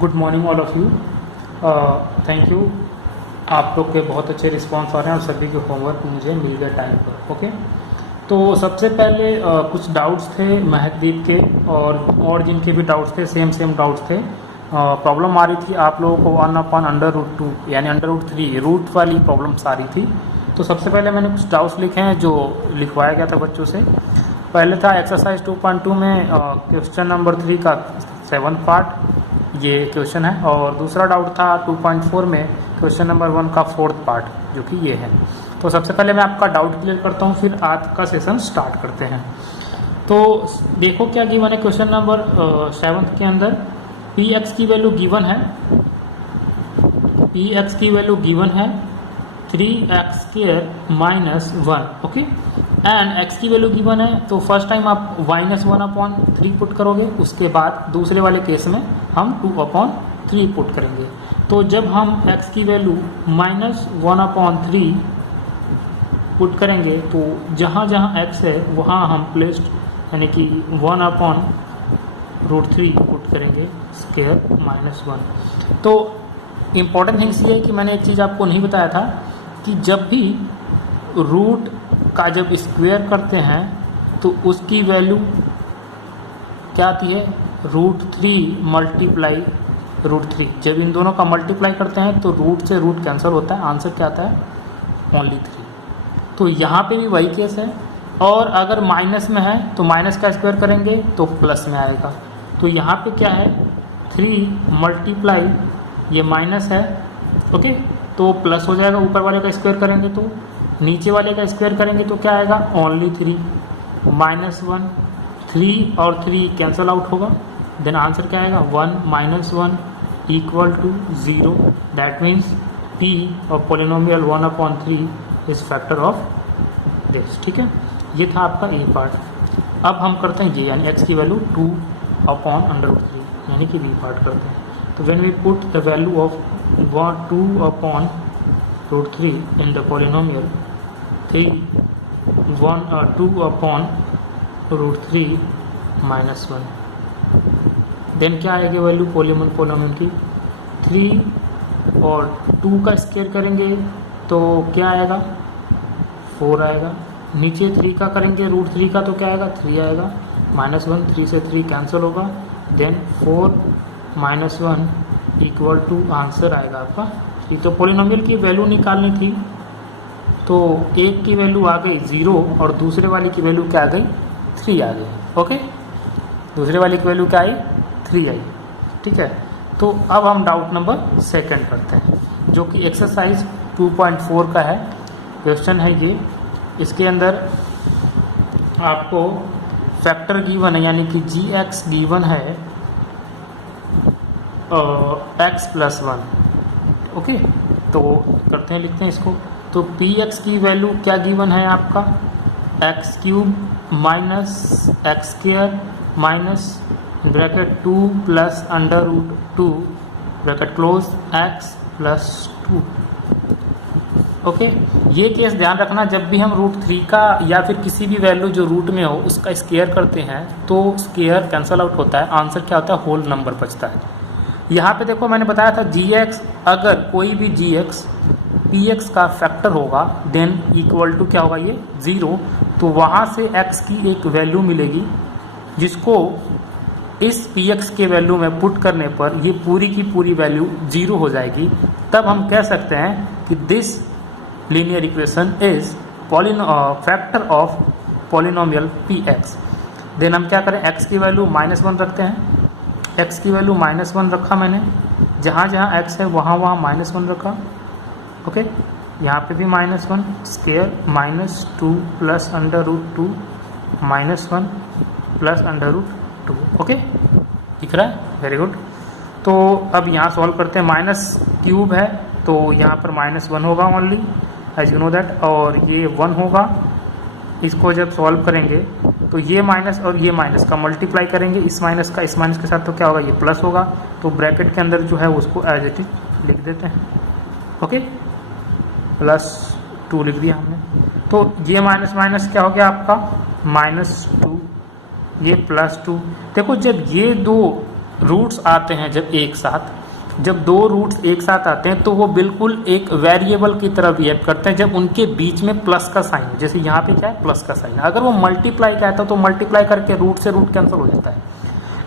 Good morning all of you. Thank you. आप लोग के बहुत अच्छे रिस्पांस आ रहे हैं और सभी के होमवर्क मुझे मिल गए टाइम पर। ओके, तो सबसे पहले कुछ डाउट्स थे महकदीप के और जिनके भी डाउट्स थे सेम डाउट्स थे। प्रॉब्लम आ रही थी आप लोगों को 1/√2 यानी √3 रूट वाली प्रॉब्लम्स आ रही थी। तो सबसे पहले मैंने कुछ डाउट्स लिखे हैं जो लिखवाया गया था बच्चों से। पहले था एक्सरसाइज 2.2 में क्वेश्चन नंबर 3 का 7th पार्ट, ये क्वेश्चन है। और दूसरा डाउट था 2.4 में क्वेश्चन नंबर 1 का 4th पार्ट, जो कि ये है। तो सबसे पहले मैं आपका डाउट क्लियर करता हूँ, फिर आज का सेशन स्टार्ट करते हैं। तो देखो क्या गिवन है क्वेश्चन नंबर 7 के अंदर। पी एक्स की वैल्यू गिवन है, पी एक्स की वैल्यू गिवन है 3x² - 1। ओके, एंड x की वैल्यू गिवन है। तो फर्स्ट टाइम आप -1/3 पुट करोगे, उसके बाद दूसरे वाले केस में हम 2/3 पुट करेंगे। तो जब हम x की वैल्यू -1/3 पुट करेंगे तो जहाँ जहाँ x है वहाँ हम प्लेस्ड यानी कि 1/√3 पुट करेंगे स्क्वायर -1। तो इम्पॉर्टेंट थिंग्स ये है कि मैंने एक चीज़ आपको नहीं बताया था कि जब भी रूट का जब स्क्वायर करते हैं तो उसकी वैल्यू क्या आती है, √3 मल्टीप्लाई √3। जब इन दोनों का मल्टीप्लाई करते हैं तो रूट से रूट कैंसिल होता है, आंसर क्या आता है, ओनली 3। तो यहाँ पे भी वही केस है। और अगर माइनस में है तो माइनस का स्क्वायर करेंगे तो प्लस में आएगा। तो यहाँ पे क्या है, 3 मल्टीप्लाई ये माइनस है, ओके, तो प्लस हो जाएगा। ऊपर वाले का स्क्वायर करेंगे तो, नीचे वाले का स्क्वायर करेंगे तो क्या आएगा, ओनली 3 -1। 3 और 3 कैंसिल आउट होगा, देन आंसर क्या आएगा, 1 - 1 = 0। That means p of polynomial 1/3 is factor of this. ठीक है, ये था आपका ए पार्ट। अब हम करते हैं ये, यानी x की वैल्यू 2/√3 यानी कि b पार्ट करते हैं। तो when we put the value of 2/√3 in the polynomial 2/√3 -1, then क्या आएगी वैल्यू पोलिनोमियल की, 3 और 2 का स्क्वायर करेंगे तो क्या आएगा, 4 आएगा। नीचे 3 का करेंगे √3 का तो क्या आएगा, 3 आएगा। -1, 3 से 3 कैंसिल होगा, देन 4 -1 = आंसर आएगा आपका 3। तो पोलिनोमियल की वैल्यू निकालनी थी, तो एक की वैल्यू आ गई 0 और दूसरे वाली की वैल्यू क्या आ गई, 3 आ गई। ओके, दूसरे वाली की वैल्यू क्या आई, 3 आई। ठीक है, तो अब हम डाउट नंबर 2 करते हैं, जो कि एक्सरसाइज 2.4 का है। क्वेश्चन है ये, इसके अंदर आपको फैक्टर गिवन है, यानी कि gx गिवन है x + 1। ओके, तो करते हैं, लिखते हैं इसको। तो px की वैल्यू क्या गिवन है आपका, x³ - x² bracket 2 + √2 bracket close x + 2। Okay, ये केस ध्यान रखना, जब भी हम √3 का या फिर किसी भी वैल्यू जो रूट में हो उसका स्क्वायर करते हैं तो स्क्वायर कैंसिल आउट होता है, आंसर क्या होता है, होल नंबर बचता है। यहाँ पे देखो मैंने बताया था gx, अगर कोई भी gx px का फैक्टर होगा देन = क्या होगा, ये 0। तो वहाँ से x की एक वैल्यू मिलेगी जिसको इस px के वैल्यू में पुट करने पर ये पूरी की पूरी वैल्यू 0 हो जाएगी। तब हम कह सकते हैं कि this linear equation is factor of polynomial px। Then हम क्या करें, x की वैल्यू -1 रखते हैं। x की वैल्यू -1 रखा मैंने, जहाँ जहाँ x है वहाँ वहाँ -1 रखा। ओके, यहाँ पे भी -1 स्क्वायर -2 + √2 -1 + √2। ओके, दिख रहा है, वेरी गुड। तो अब यहाँ सॉल्व करते हैं, -³ है तो यहाँ पर -1 होगा only, as you know that, और ये 1 होगा। इसको जब सॉल्व करेंगे तो ये माइनस और ये माइनस का मल्टीप्लाई करेंगे, इस माइनस का इस माइनस के साथ, तो क्या होगा, ये प्लस होगा। तो ब्रैकेट के अंदर जो है उसको एज इट इज लिख देते हैं। ओके, +2 लिख दिया हमने। तो ये माइनस माइनस क्या हो गया आपका, -2, ये +2। देखो जब ये दो रूट्स आते हैं जब एक साथ, जब दो रूट्स एक साथ आते हैं तो वो बिल्कुल एक वेरिएबल की तरह बिहेव करते हैं जब उनके बीच में प्लस का साइन हो। जैसे यहाँ पे क्या है, प्लस का साइन। अगर वो मल्टीप्लाई कहता है तो मल्टीप्लाई करके रूट से रूट कैंसिल हो जाता है,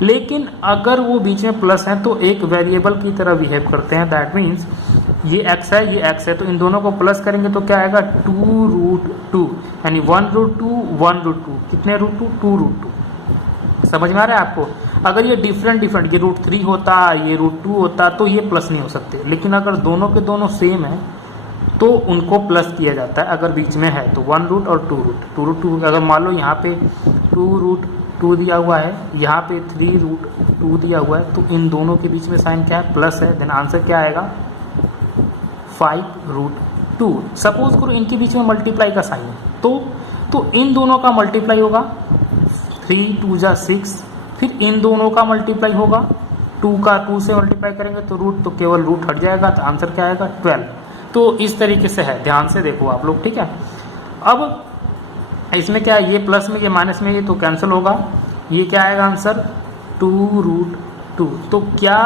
लेकिन अगर वो बीच में प्लस है तो एक वेरिएबल की तरह बिहेव करते हैं। दैट मीन्स ये x है, ये x है, तो इन दोनों को प्लस करेंगे तो क्या आएगा, 2√2, यानी 1√2 1√2, कितने √2, 2√2। समझ में आ रहा है आपको? अगर ये डिफरेंट ये √3 होता, ये √2 होता तो ये प्लस नहीं हो सकते, लेकिन अगर दोनों के दोनों सेम है तो उनको प्लस किया जाता है अगर बीच में है तो 1 रूट और 2 रूट। अगर मान लो यहाँ पे 2√2 दिया हुआ है, यहाँ पे 3√2 दिया हुआ है, तो इन दोनों के बीच में साइन क्या है, प्लस है। देन आंसर क्या आएगा, 5√2। सपोज करो इनके बीच में मल्टीप्लाई का साइन है तो इन दोनों का मल्टीप्लाई होगा, 3 2 जा 6, फिर इन दोनों का मल्टीप्लाई होगा, 2 का 2 से मल्टीप्लाई करेंगे तो रूट, तो केवल रूट हट जाएगा, तो आंसर क्या आएगा, 12। तो इस तरीके से है, ध्यान से देखो आप लोग, ठीक है। अब इसमें क्या है, ये प्लस में ये माइनस में ये तो कैंसिल होगा, ये क्या आएगा आंसर, 2√2। तो क्या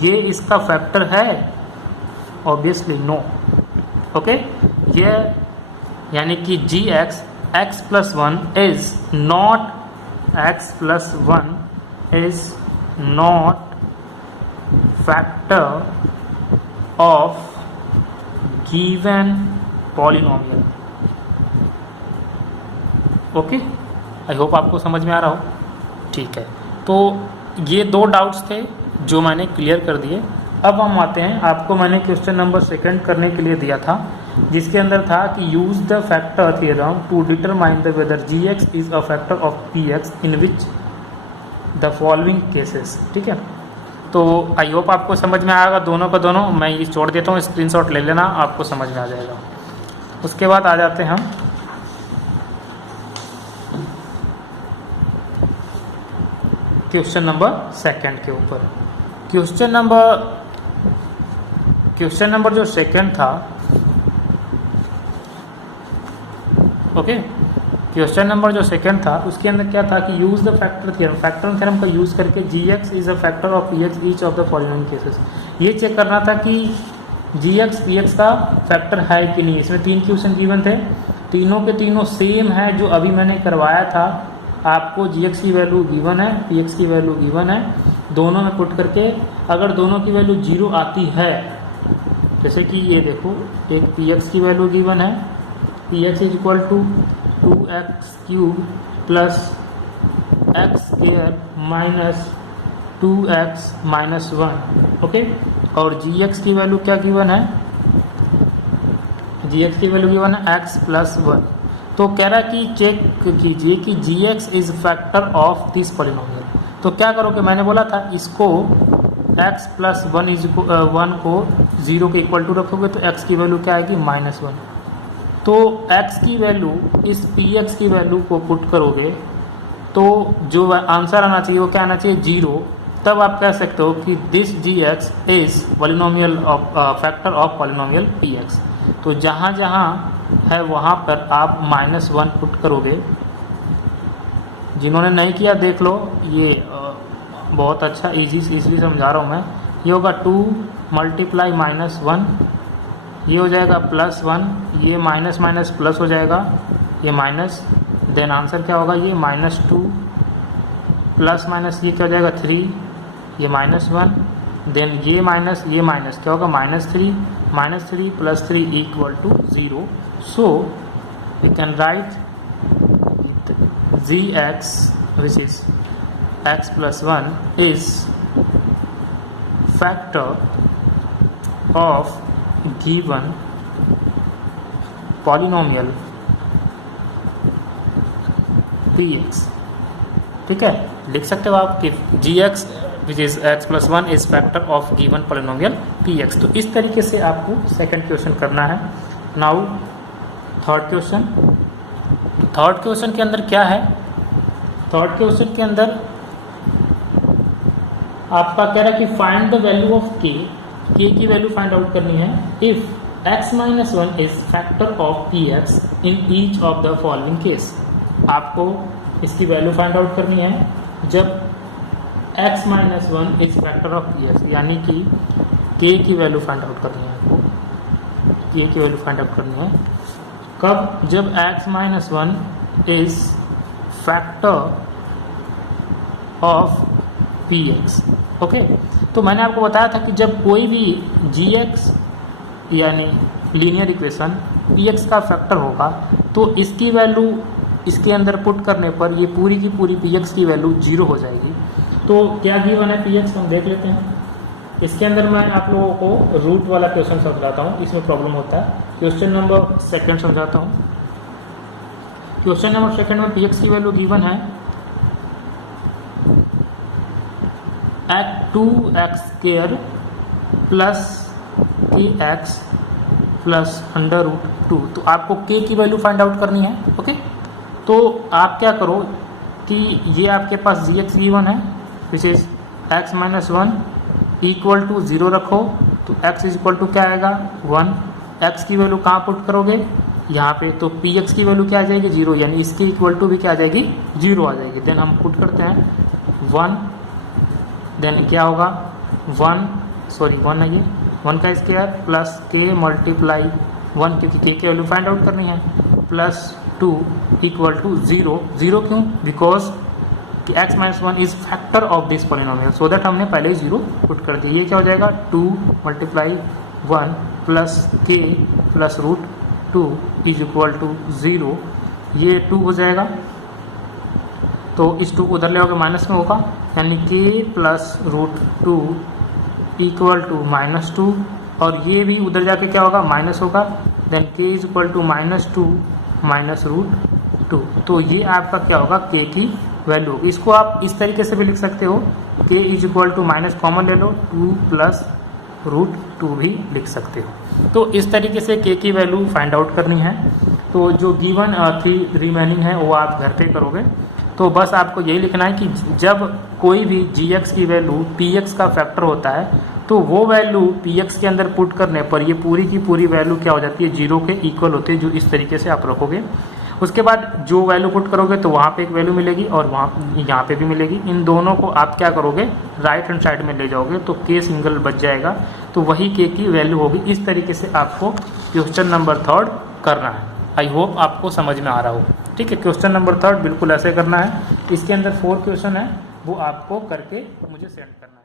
ये इसका फैक्टर है, ऑब्वियसली नो। ओके, ये यानी कि gx x+1 is not factor of given polynomial. Okay, I hope आपको समझ में आ रहा हो, ठीक है। तो ये दो डाउट्स थे जो मैंने क्लियर कर दिए। अब हम आते हैं, आपको मैंने क्वेश्चन नंबर 2 करने के लिए दिया था, जिसके अंदर था कि use the factor theorem to determine the whether gx is a factor of px in which the following cases. ठीक है, तो आई होप आपको समझ में आएगा दोनों का दोनों। मैं ये छोड़ देता हूँ, स्क्रीनशॉट ले लेना, आपको समझ में आ जाएगा। उसके बाद आ जाते हैं हम क्वेश्चन नंबर 2 के ऊपर। क्वेश्चन नंबर जो 2 था, ओके, क्वेश्चन नंबर जो 2 था उसके अंदर क्या था कि यूज द फैक्टर थ्योरम का यूज करके gx is a factor of px each of the following cases. ये चेक करना था कि gx px का फैक्टर है कि नहीं। इसमें 3 क्वेश्चन गिवन थे, तीनों के तीनों सेम है जो अभी मैंने करवाया था। आपको gx की वैल्यू गिवन है, px की वैल्यू गिवन है, दोनों में पुट करके अगर दोनों की वैल्यू 0 आती है, जैसे कि ये देखो, एक px की वैल्यू गिवन है, px is equal to 2x³ plus x² minus 2x minus 1। Okay, और gx की वैल्यू क्या गिवन है, gx की वैल्यू गिवन है x+1। तो कह रहा कि चेक कीजिए कि gx is factor of this polynomial. तो क्या करोगे, मैंने बोला था इसको x+1 को 0 के इक्वल टू रखोगे तो x की वैल्यू क्या आएगी, -1। तो x की वैल्यू इस px की वैल्यू को पुट करोगे तो जो आंसर आना चाहिए वो क्या आना चाहिए, 0। तब आप कह सकते हो कि this gx is polynomial of factor of polynomial px। तो जहाँ जहाँ है वहाँ पर आप -1 पुट करोगे। जिन्होंने नहीं किया देख लो, ये बहुत अच्छा इजीली समझा रहा हूँ मैं। ये होगा 2 मल्टीप्लाई -1, ये हो जाएगा +1, ये माइनस माइनस प्लस हो जाएगा, ये माइनस, देन आंसर क्या होगा, ये -2 प्लस माइनस ये क्या हो जाएगा 3, ये -1, देन ये माइनस क्या होगा -3 plus 3 equal to 0। So we can write gx which is x+1 is factor of given polynomial px। ठीक है, लिख सकते हो आप कि gx which is x+1 is factor of given polynomial px। तो इस तरीके से आपको 2nd क्वेश्चन करना है। नाउ 3rd क्वेश्चन के अंदर क्या है, 3rd क्वेश्चन के अंदर आपका कह रहा है कि find the value of k की वैल्यू फाइंड आउट करनी है if x-1 is factor of px in each of the following case. आपको इसकी वैल्यू फाइंड आउट करनी है जब x minus one is factor of P x, यानी कि k की वैल्यू फाइंड आउट करनी है आपको, k की वैल्यू फाइंड आउट करनी है कब, जब x minus one is factor of P x. Okay, तो मैंने आपको बताया था कि जब कोई भी जी एक्स यानी लीनियर इक्वेशन पी एक्स का फैक्टर होगा तो इसकी वैल्यू इसके अंदर पुट करने पर ये पूरी की पूरी पी एक्स की वैल्यू 0 हो जाएगी। तो क्या गिवन है पी एक्स, हम देख लेते हैं। इसके अंदर मैं आप लोगों को रूट वाला क्वेश्चन समझाता हूँ, इसमें प्रॉब्लम होता है। क्वेश्चन नंबर सेकंड समझाता हूँ। क्वेश्चन नंबर सेकंड में पी एक्स की वैल्यू गिवन है at 2x स्क्वायर प्लस के एक्स प्लस अंडर रूट 2। तो आपको k की वैल्यू फाइंड आउट करनी है। ओके, तो आप क्या करो कि ये आपके पास जी एक्स गिवन है which is x minus one equal to 0 रखो, तो x इज इक्वल टू क्या आएगा 1। x की वैल्यू कहाँ पुट करोगे, यहाँ पे, तो पी एक्स की वैल्यू क्या आ जाएगी 0, यानी इसके इक्वल टू भी क्या आ जाएगी 0 आ जाएगी। देन हम पुट करते हैं 1, देन क्या होगा 1 है ये 1 का स्क्वायर प्लस के मल्टीप्लाई 1, क्योंकि के की वैल्यू फाइंड आउट करनी है, प्लस 2 इक्वल टू 0 क्यों, बिकॉज कि x minus one is factor of this polynomial, so that हमने पहले ही 0 पुट कर दिया। ये क्या हो जाएगा 2 multiply 1 plus K plus root 2 is equal to 0, ये 2 हो जाएगा। तो इस 2 को उधर ले आओगे माइनस में होगा, यानी K plus root 2 equal to minus 2, और ये भी उधर जाके क्या होगा माइनस होगा, then K is equal to minus 2 minus root 2। तो ये आपका क्या होगा के की वैल्यू। इसको आप इस तरीके से भी लिख सकते हो, K is equal to minus common ले लो 2 प्लस रूट 2 भी लिख सकते हो। तो इस तरीके से के की वैल्यू फाइंड आउट करनी है। तो जो गिवन 3 रिमेनिंग है वो आप घर पे करोगे। तो बस आपको यही लिखना है कि जब कोई भी जी एक्स की वैल्यू पी एक्स का फैक्टर होता है तो वो वैल्यू पी एक्स के अंदर पुट करने पर ये पूरी की पूरी वैल्यू क्या हो जाती है 0 के इक्वल होती है, जो इस तरीके से आप रखोगे। उसके बाद जो वैल्यू पुट करोगे तो वहाँ पे एक वैल्यू मिलेगी और वहाँ यहाँ पे भी मिलेगी। इन दोनों को आप क्या करोगे राइट हैंड साइड में ले जाओगे तो के सिंगल बच जाएगा, तो वही के की वैल्यू होगी। इस तरीके से आपको क्वेश्चन नंबर 3 करना है। आई होप आपको समझ में आ रहा हो। ठीक है, क्वेश्चन नंबर 3 बिल्कुल ऐसे करना है। इसके अंदर 4 क्वेश्चन है, वो आपको करके मुझे सेंड करना है।